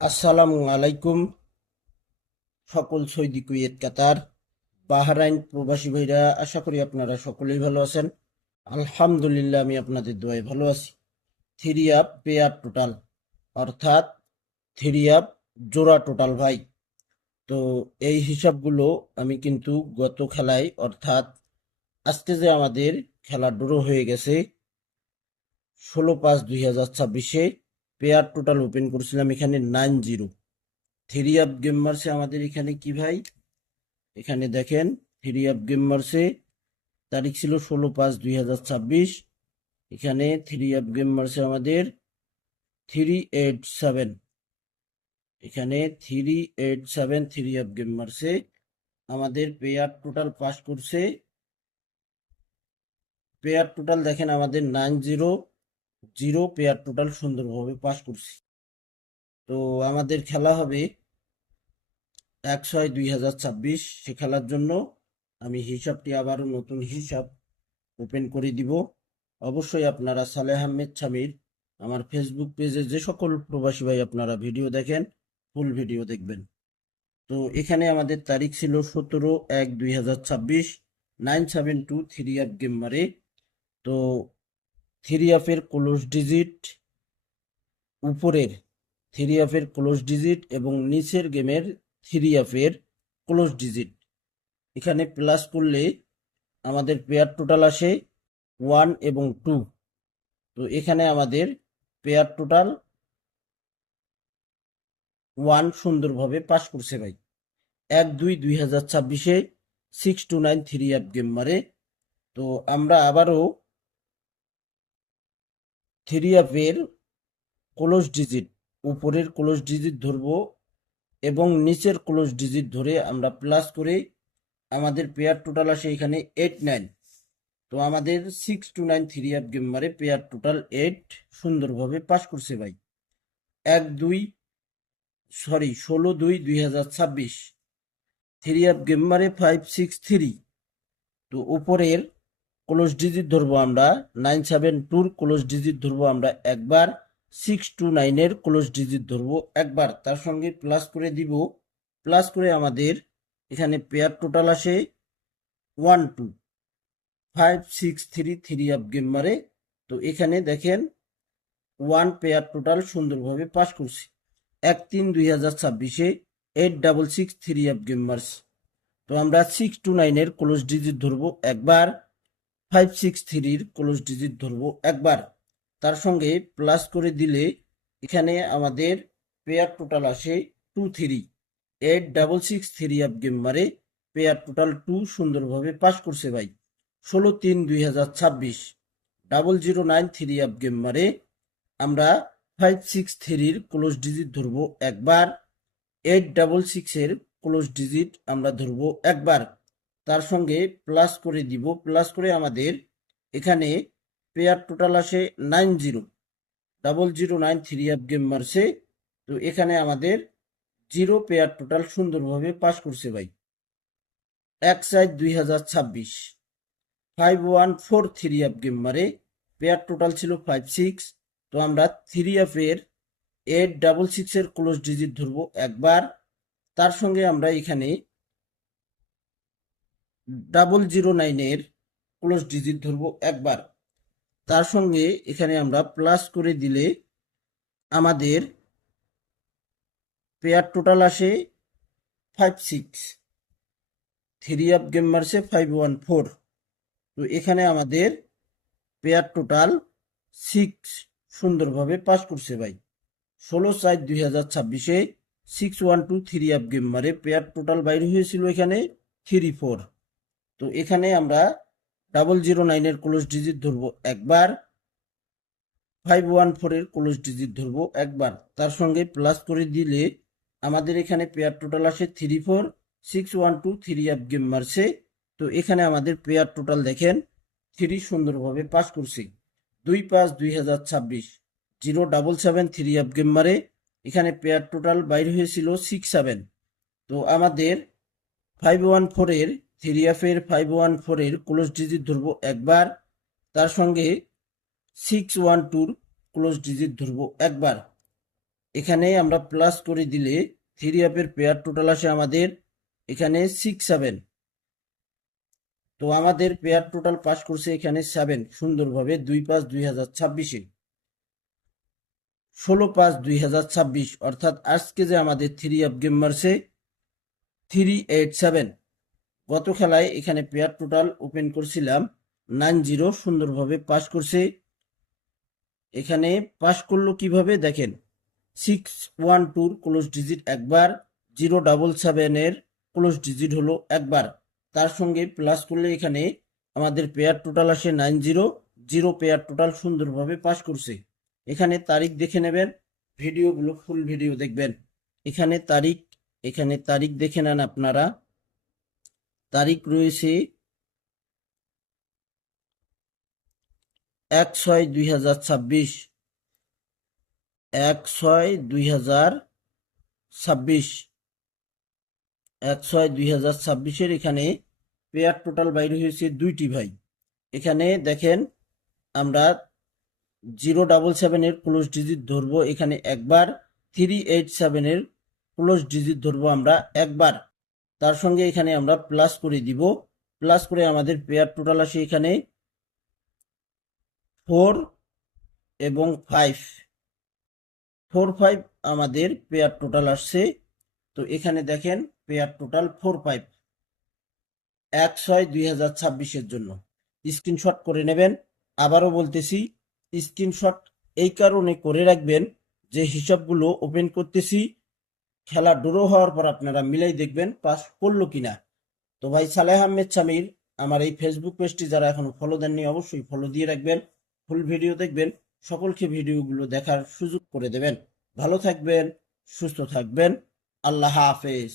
আসসালামু আলাইকুম। সকল সৌদি, কুয়েত, কাতার, বাহরাইন প্রবাসী ভাইরা, আশা করি আপনারা সকলেই ভালো আছেন। আলহামদুলিল্লাহ, আমি আপনাদের দোয়ায় ভালো আছি। থ্রি আপ পেয়ার টোটাল, অর্থাৎ থ্রি আপ জোড়া টোটাল ভাই। তো এই হিসাবগুলো আমি কিন্তু গত খেলায়, অর্থাৎ আজকে যে আমাদের খেলা ড্র হয়ে গেছে 16/5/2026, পেয়ার টোটাল ওপেন করেছিলাম এখানে 9-0। থ্রি আপ গেমার্সে আমাদের এখানে কি ভাই, এখানে দেখেন থ্রি আপ গেমার্সে তারিখ ছিল 16/5/2026। এখানে থ্রি আপ গেমার্সে আমাদের 387, এখানে 387 থ্রি আপ গেমার্সে আমাদের পেয়ার টোটাল পাস করছে। পেয়ার টোটাল দেখেন আমাদের 900 পেয়ার টোটাল সুন্দরভাবে পাস করছে। তো আমাদের খেলা হবে 1/6/2026। সে খেলার জন্য আমি হিসাবটি আবারও নতুন হিসাব ওপেন করে দিব। অবশ্যই আপনারা সালেহ আহমেদ ছামির আমার ফেসবুক পেজে যে সকল প্রবাসী ভাই আপনারা ভিডিও দেখেন, ফুল ভিডিও দেখবেন। তো এখানে আমাদের তারিখ ছিল 17/1/2026, 972 থ্রি আপ গেম মারে। তো থ্রি আপের ক্লোজ ডিজিট, উপরের থ্রি আপের ক্লোজ ডিজিট এবং নিচের গেমের থ্রি আপের ক্লোজ ডিজিট এখানে প্লাস করলে আমাদের পেয়ার টোটাল আসে 1 এবং 2। তো এখানে আমাদের পেয়ার টোটাল 1 সুন্দরভাবে পাস করছে ভাই। 1/2/2026-এ 629 থ্রি আপ গেম মারে। তো আমরা আবারও থ্রি আপের ক্লোজ ডিজিট, উপরের ক্লোজ ডিজিট ধরবো এবং নিচের ক্লোজ ডিজিট ধরে আমরা প্লাস করে আমাদের পেয়ার টোটাল আসে এখানে 8-9। তো আমাদের 629 থ্রি আপ গেম মারে পেয়ার টোটাল 8 সুন্দরভাবে পাস করছে ভাই। 16/2/2026 থ্রি আপ গেম মারে 563। তো উপরের ক্লোজ ডিজিট ধরবো আমরা 972, ক্লোজ ডিজিট ধরবো আমরা একবার, 629-এর ক্লোজ ডিজিট ধরবো একবার, তার সঙ্গে প্লাস করে দিব। প্লাস করে আমাদের এখানে পেয়ার টোটাল আসে 12/563 থ্রি আপ গেম মারে। তো এখানে দেখেন 1 পেয়ার টোটাল সুন্দরভাবে পাস করছি। 1/3/2026-এ 866 থ্রি আপ গেম মারছি। তো আমরা 629-এর ক্লোজ ডিজিট ধরবো একবার, 563-র ক্লোজ ডিজিট ধরবো একবার, তার সঙ্গে প্লাস করে দিলে এখানে আমাদের পেয়ার টোটাল আসে 23। 866 থ্রি আপ গেম মারে পেয়ার টোটাল 2 সুন্দরভাবে পাস করছে ভাই। 16/3/2026 009 থ্রি আপ গেম মারে আমরা 563-র ক্লোজ ডিজিট ধরবো একবার, 866-এর ক্লোজ ডিজিট আমরা ধরবো একবার, তার সঙ্গে প্লাস করে দিব। প্লাস করে আমাদের এখানে পেয়ার টোটাল আসে 90 থ্রি আপ গেম মারছে। তো এখানে আমাদের 0 পেয়ার টোটাল সুন্দরভাবে পাস করছে ভাই। 1/6/2026 514 থ্রি আপ গেম মারে পেয়ার টোটাল ছিল 56। তো আমরা থ্রি আপের 866-এর ক্লোজ ডিজিট ধরবো একবার, তার সঙ্গে আমরা এখানে 009-এর ক্লোজ ডিজিট ধরবো একবার, তার সঙ্গে এখানে আমরা প্লাস করে দিলে আমাদের পেয়ার টোটাল আসে 56। থ্রি আপ গেম মারছে 514। তো এখানে আমাদের পেয়ার টোটাল 6 সুন্দরভাবে পাস করছে ভাই। 16/4/2026-এ 612 থ্রি আপ গেম মারে পেয়ার টোটাল বাইরে হয়েছিল এখানে 34। তো এখানে আমরা 009-এর ক্লোজ ডিজিট ধরবো একবার, 514-এর ক্লোজ ডিজিট ধরবো একবার, তার সঙ্গে প্লাস করে দিলে আমাদের এখানে পেয়ার টোটাল আসে 34। 612 থ্রি আপ গেম মারছে। তো এখানে আমাদের পেয়ার টোটাল দেখেন 3 সুন্দরভাবে পাস করছি। 2/5/2026 077 থ্রি আপ গেম মারে এখানে পেয়ার টোটাল বাইরে হয়েছিল 67। তো আমাদের 514-এর থ্রি আপের 514-এর ক্লোজ ডিজিট ধরবো একবার, তার সঙ্গে 612-র ক্লোজ ডিজিট ধরবো একবার, এখানে আমরা প্লাস করে দিলে 3 অ্যাপের পেয়ার টোটাল আসে আমাদের এখানে 6-7। তো আমাদের পেয়ার টোটাল পাস করছে এখানে 7 সুন্দরভাবে 2/5/2026-এ 16/5/2026, অর্থাৎ আজকে যে আমাদের 3 অ্যাপ গেম মারছে 387। গত খেলায় এখানে পেয়ার টোটাল ওপেন করছিলাম 90, সুন্দরভাবে পাস করছে। এখানে পাস করলো কিভাবে দেখেন, 612 ক্লোজ ডিজিট একবার, 077 ক্লোজ ডিজিট হলো একবার, তার সঙ্গে প্লাস করলে এখানে আমাদের পেয়ার টোটাল আসে 90, 0 পেয়ার টোটাল সুন্দরভাবে পাস করছে। এখানে তারিখ দেখে নেবেন, ভিডিওগুলো ফুল ভিডিও দেখবেন। এখানে তারিখ দেখে নেন আপনারা। তারিখ রয়েছে 1/6/2026, 1/6/2026, 1/6/2026-এর এখানে পেয়ার টোটাল বাইরে হয়েছে 2টি ভাই। এখানে দেখেন আমরা 077-এর ক্লোজ ডিজিট ধরবো এখানে একবার, 387-এর ক্লোজ ডিজিট ধরবো আমরা একবার, তার সঙ্গে এখানে আমরা প্লাস করে দিব। প্লাস করে আমাদের পেয়ার টোটাল আসে এখানে 4 এবং 5, 4-5 আমাদের পেয়ার টোটাল আসছে। তো এখানে দেখেন পেয়ার টোটাল 4-5, 1/6/2026-এর জন্য স্ক্রিনশট করে নেবেন। আবারও বলতেছি, স্ক্রিনশট এই কারণে করে রাখবেন যে হিসাবগুলো ওপেন করতেছি, খেলা ড্র হওয়ার পর আপনারা মিলাই দেখবেন পাস করলো কিনা। তো ভাই সালেহ আহমেদ সামির আমার এই ফেসবুক পেজটি যারা এখনো ফলো দেননি অবশ্যই ফলো দিয়ে রাখবেন, ফুল ভিডিও দেখবেন, সকলকে ভিডিওগুলো দেখার সুযোগ করে দেবেন। ভালো থাকবেন, সুস্থ থাকবেন, আল্লাহ হাফেজ।